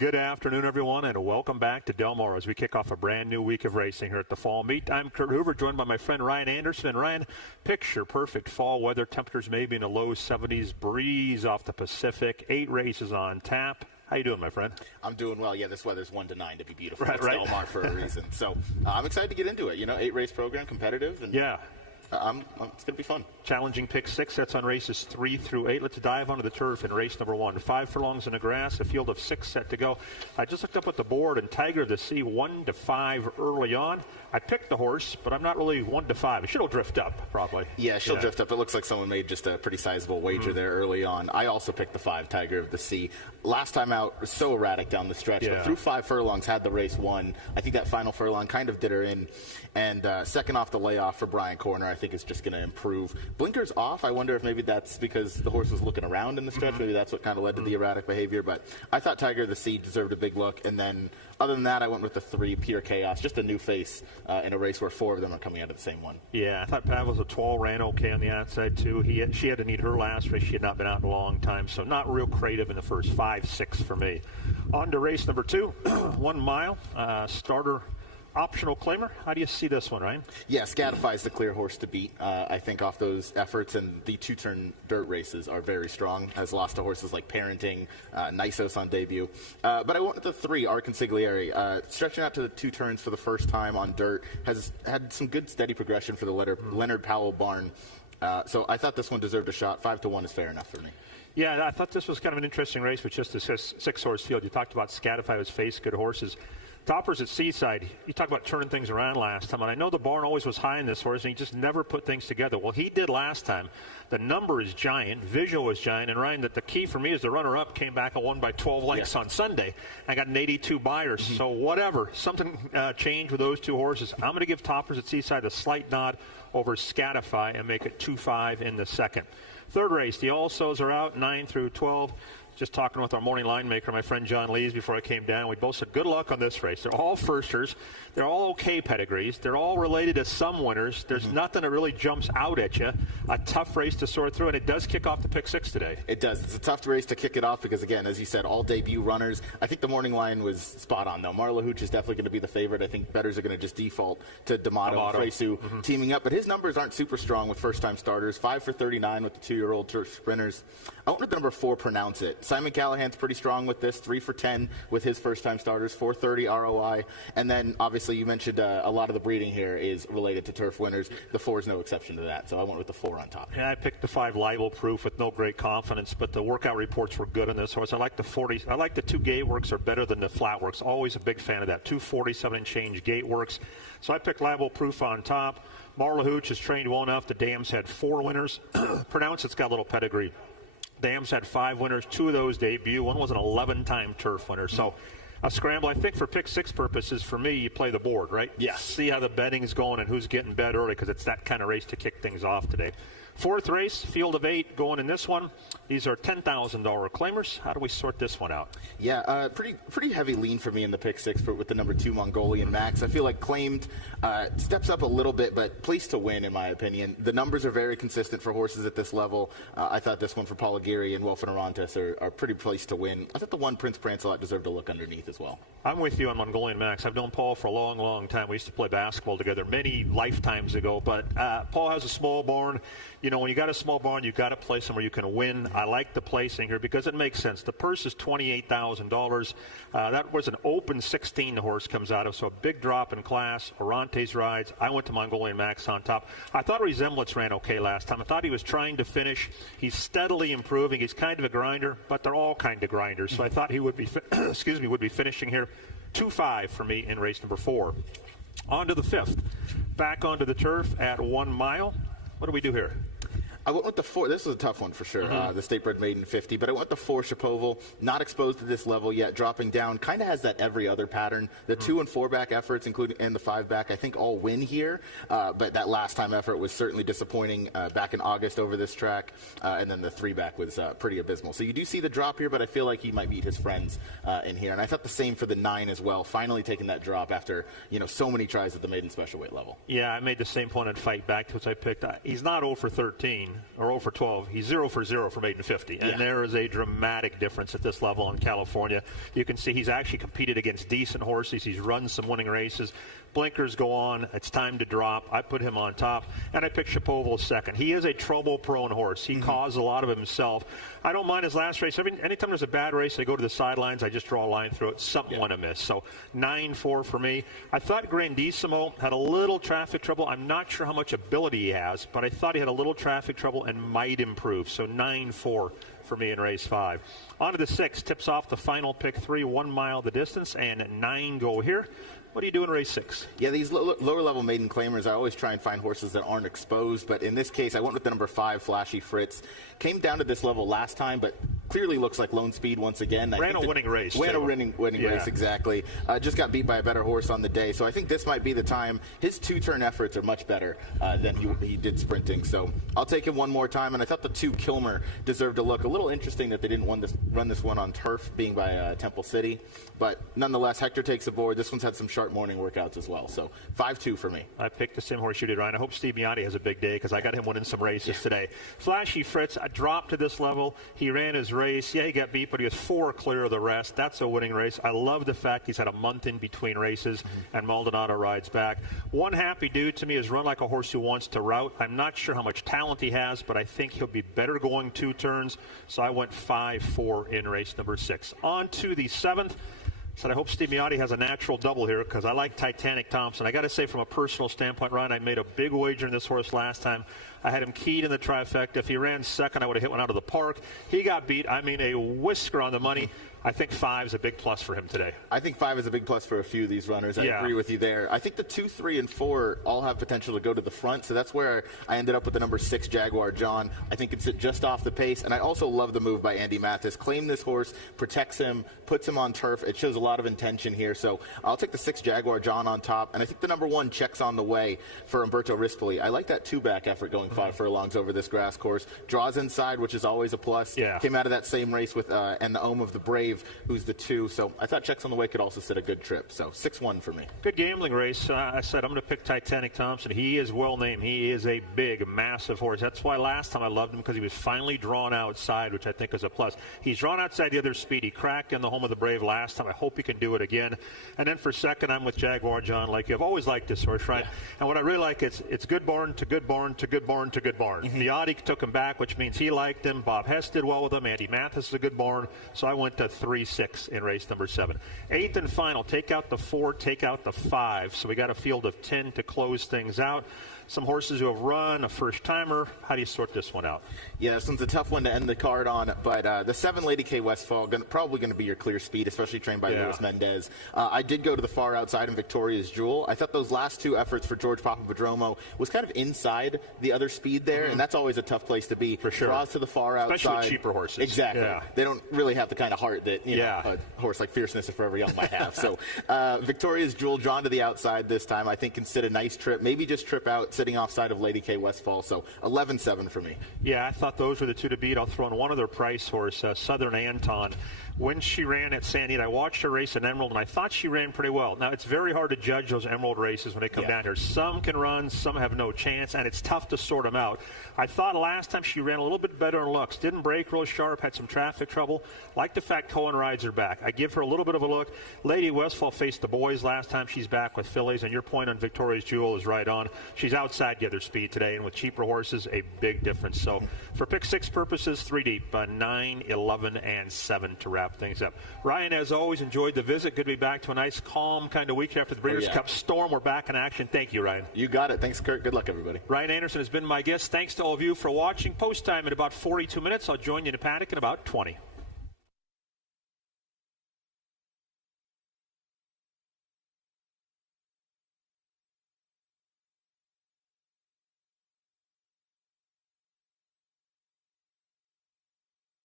Good afternoon, everyone, and welcome back to Del Mar as we kick off a brand new week of racing here at the Fall Meet. I'm Kurt Hoover, joined by my friend Ryan Anderson. And Ryan, picture-perfect fall weather. Temperatures maybe in the low 70s, breeze off the Pacific, 8 races on tap. How you doing, my friend? I'm doing well. Yeah, this weather's 1 to 9 to be beautiful. Right, it's right. Del Mar for a reason. So I'm excited to get into it. 8-race program, competitive. And yeah. It's going to be fun. Challenging pick 6 sets on races 3 through 8. Let's dive onto the turf in race number 1. 5 furlongs in the grass, a field of 6 set to go. I just looked up at the board, and Tiger of the Sea 1 to 5 early on. I picked the horse, but I'm not really 1 to 5. She'll drift up, probably. Yeah, she'll drift up. It looks like someone made just a pretty sizable wager there early on. I also picked the 5, Tiger of the Sea. Last time out, was so erratic down the stretch, but through 5 furlongs, had the race won. I think that final furlong kind of did her in. And second off the layoff for Brian Corner, I think is just going to improve. Blinkers off, I wonder if maybe that's because the horse was looking around in the stretch. Maybe that's what kind of led to the erratic behavior. But I thought Tiger of the Sea deserved a big look. And then other than that, I went with the 3, Pure Chaos. Just a new face in a race where 4 of them are coming out of the same one. Yeah, I thought Pavel's a 12 ran okay on the outside, too. She had to need her last race. She had not been out in a long time, so not real creative in the first 5, 6 for me. On to race number 2, 1 mile, starter optional claimer. How do you see this one, Ryan? Yeah, Scatify is the clear horse to beat, I think, off those efforts, and the 2-turn dirt races are very strong. Has lost to horses like Parenting, Nisos on debut. But I went with the 3, Art Consigliere. Stretching out to the 2 turns for the first time on dirt. Has had some good steady progression for the Leonard Powell barn. So I thought this one deserved a shot. 5 to 1 is fair enough for me. Yeah, I thought this was kind of an interesting race with just a 6-horse field. You talked about Scatify was face good horses. Toppers at Seaside, you talked about turning things around last time, and I know the barn always was high in this horse, and he just never put things together. Well, he did last time. The number is giant, visual is giant, and Ryan, that the key for me is the runner-up came back and won by 12 lengths on Sunday. I got an 82 buyers, so whatever. Something changed with those 2 horses. I'm going to give Toppers at Seaside a slight nod over Scatify and make it 2-5 in the second. Third race, the All-Sos are out, 9 through 12. Just talking with our morning line maker, my friend John Lees, before I came down. We both said good luck on this race. They're all firsters. They're all okay pedigrees. They're all related to some winners. There's nothing that really jumps out at you. A tough race to sort through, and it does kick off the pick 6 today. It does. It's a tough race to kick it off because, again, as you said, all debut runners. I think the morning line was spot on, though. Marla Hooch is definitely going to be the favorite. I think bettors are going to just default to D'Amato and Fresu teaming up. But his numbers aren't super strong with first-time starters. 5 for 39 with the 2-year-old turf sprinters. I went with the number 4, Pronounce It. Simon Callahan's pretty strong with this. 3 for 10 with his first-time starters. 430 ROI. And then, obviously, you mentioned a lot of the breeding here is related to turf winners. The 4 is no exception to that, so I went with the 4 on top. Yeah, I picked the 5 libel proof with no great confidence, but the workout reports were good on this horse. I like the 40. I like the 2 gate works are better than the flat works. Always a big fan of that. 2 47 and change gate works. So I picked libel proof on top. Marla Hooch is trained well enough. The Dams had 4 winners. Pronounce It's got a little pedigree. Dams had 5 winners. 2 of those debut. One was an 11-time turf winner. So a scramble. I think for pick 6 purposes, for me, you play the board, right? Yeah. See how the betting's going and who's getting bet early, because it's that kind of race to kick things off today. 4th race, field of 8 going in this one. These are $10,000 claimers. How do we sort this one out? Yeah, pretty heavy lean for me in the pick 6 with the number 2 Mongolian Max. I feel like claimed steps up a little bit, but placed to win in my opinion. The numbers are very consistent for horses at this level. I thought this one for Paul Aguirre and Wilfin Arantes are pretty placed to win. I thought the 1 Prince Prancelot deserved a look underneath as well. I'm with you on Mongolian Max. I've known Paul for a long, long time. We used to play basketball together many lifetimes ago, but Paul has a small barn. You know, when you got a small barn, you got to play somewhere you can win. I like the placing here because it makes sense. The purse is $28,000. That was an open 16 the horse comes out of, so a big drop in class. Orantes rides. I went to Mongolian Max on top. I thought Resemblance ran okay last time. I thought he was trying to finish. He's steadily improving. He's kind of a grinder, but they're all kind of grinders. So I thought he would be, would be finishing here. 2-5 for me in race number 4. On to the 5th. Back onto the turf at 1 mile. What do we do here? I went with the 4. This was a tough one for sure. The State Bred Maiden 50, but I went with the 4 Shapoval, not exposed to this level yet, dropping down. Kind of has that every other pattern. The 2 and 4 back efforts, including and the 5 back, I think all win here. But that last time effort was certainly disappointing back in August over this track, and then the 3 back was pretty abysmal. So you do see the drop here, but I feel like he might beat his friends in here. And I thought the same for the 9 as well. Finally taking that drop after so many tries at the maiden special weight level. Yeah, I made the same point at Fight Back, which I picked. He's not 0 for 13. or 0 for 12. He's 0 for 0 from 8 and 50. And there is a dramatic difference at this level in California. You can see he's actually competed against decent horses. He's run some winning races. Blinkers go on. It's time to drop. I put him on top, and I picked Shapovalov second. He is a trouble-prone horse. He caused a lot of it himself. I don't mind his last race. Anytime there's a bad race, I go to the sidelines. I just draw a line through it. Something went amiss. So 9-4 for me. I thought Grandissimo had a little traffic trouble. I'm not sure how much ability he has, but I thought he had a little traffic trouble and might improve. So 9-4 for me in race 5. On to the 6. Tips off the final pick 3, 1 mile the distance, and 9 go here. What do you do in race 6? Yeah, these lower-level maiden claimers, I always try and find horses that aren't exposed. But in this case, I went with the number 5, Flashy Fritz. Came down to this level last time, but clearly looks like Lone Speed once again. Ran a winning race. Ran a winning race, exactly. Just got beat by a better horse on the day. So I think this might be the time. His two-turn efforts are much better than he did sprinting. So I'll take him one more time. And I thought the 2, Kilmer, deserved a look. A little interesting that they didn't run this one on turf, being by Temple City. But nonetheless, Hector takes aboard. This one's had some sharp morning workouts as well. So 5-2 for me. I picked the same horse you did, Ryan. I hope Steve Miotti has a big day because I got him winning some races today. Flashy Fritz, I dropped to this level. He ran his race. Yeah, he got beat, but he was 4 clear of the rest. That's a winning race. I love the fact he's had a month in between races, and Maldonado rides back. One happy dude to me is run like a horse who wants to route. I'm not sure how much talent he has, but I think he'll be better going 2 turns. So I went 5-4 in race number 6. On to the 7th. Said I hope Steve Miotti has a natural double here because I like Titanic Thompson. I got to say, from a personal standpoint, Ryan, I made a big wager in this horse last time. I had him keyed in the trifecta. If he ran second, I would have hit one out of the park. He got beat. I mean, a whisker on the money. I think 5 is a big plus for him today. I think 5 is a big plus for a few of these runners. I agree with you there. I think the 2, 3, and 4 all have potential to go to the front, so that's where I ended up with the number 6, Jaguar John. I think it's just off the pace, and I also love the move by Andy Mathis. Claimed this horse, protects him, puts him on turf. It shows a lot of intention here, so I'll take the 6, Jaguar John on top, and I think the number 1, Checks on the Way for Umberto Rispoli. I like that 2-back effort going 5 furlongs over this grass course. Draws inside, which is always a plus. Came out of that same race with and the Ohm of the Brave, who's the 2. So I thought Checks on the Way could also sit a good trip. So 6-1 for me. Good gambling race. I said I'm going to pick Titanic Thompson. He is well named. He is a big, massive horse. That's why last time I loved him, because he was finally drawn outside, which I think is a plus. He's drawn outside the other speed. He cracked in the Home of the Brave last time. I hope he can do it again. And then for second, I'm with Jaguar John. Like you, I've always liked this horse, right? And what I really like, it's good barn to good barn to good barn to good barn. Miotti took him back, which means he liked him. Bob Hess did well with him. Andy Mathis is a good barn. So I went to 3-6 in race number 7. 8th and final. Take out the 4, take out the 5. So we got a field of 10 to close things out. Some horses who have run, a first-timer. How do you sort this one out? Yeah, this one's a tough one to end the card on, but the 7, Lady K Westfall, probably going to be your clear speed, especially trained by Luis Mendez. I did go to the far outside in Victoria's Jewel. I thought those last 2 efforts for George Papadromo was kind of inside the other speed there, and that's always a tough place to be. For sure. Draws to the far outside. Especially with cheaper horses. Exactly. They don't really have the kind of heart that a horse like Fierceness of Forever Young might have. So Victoria's Jewel drawn to the outside this time. I think can sit a nice trip, maybe just trip out sitting offside of Lady K Westfall. So 11-7 for me. Yeah, I thought those were the 2 to beat. I'll throw in one other price horse, Southern Anton. When she ran at San Diego, I watched her race in Emerald, and I thought she ran pretty well. Now, it's very hard to judge those Emerald races when they come down here. Some can run, some have no chance, and it's tough to sort them out. I thought last time she ran a little bit better in looks. Didn't break real sharp, had some traffic trouble. Like the fact Cohen rides her back. I give her a little bit of a look. Lady Westfall faced the boys last time. She's back with fillies, and your point on Victoria's Jewel is right on. She's outside the other speed today, and with cheaper horses, a big difference. So for pick 6 purposes, 3 deep, 9, 11, and 7 to wrap things up. Ryan, as always, enjoyed the visit. Good to be back to a nice, calm kind of week after the Breeders' Cup storm. We're back in action. Thank you, Ryan. You got it. Thanks, Kurt. Good luck, everybody. Ryan Anderson has been my guest. Thanks to all of you for watching. Post time in about 42 minutes. I'll join you in a paddock in about 20.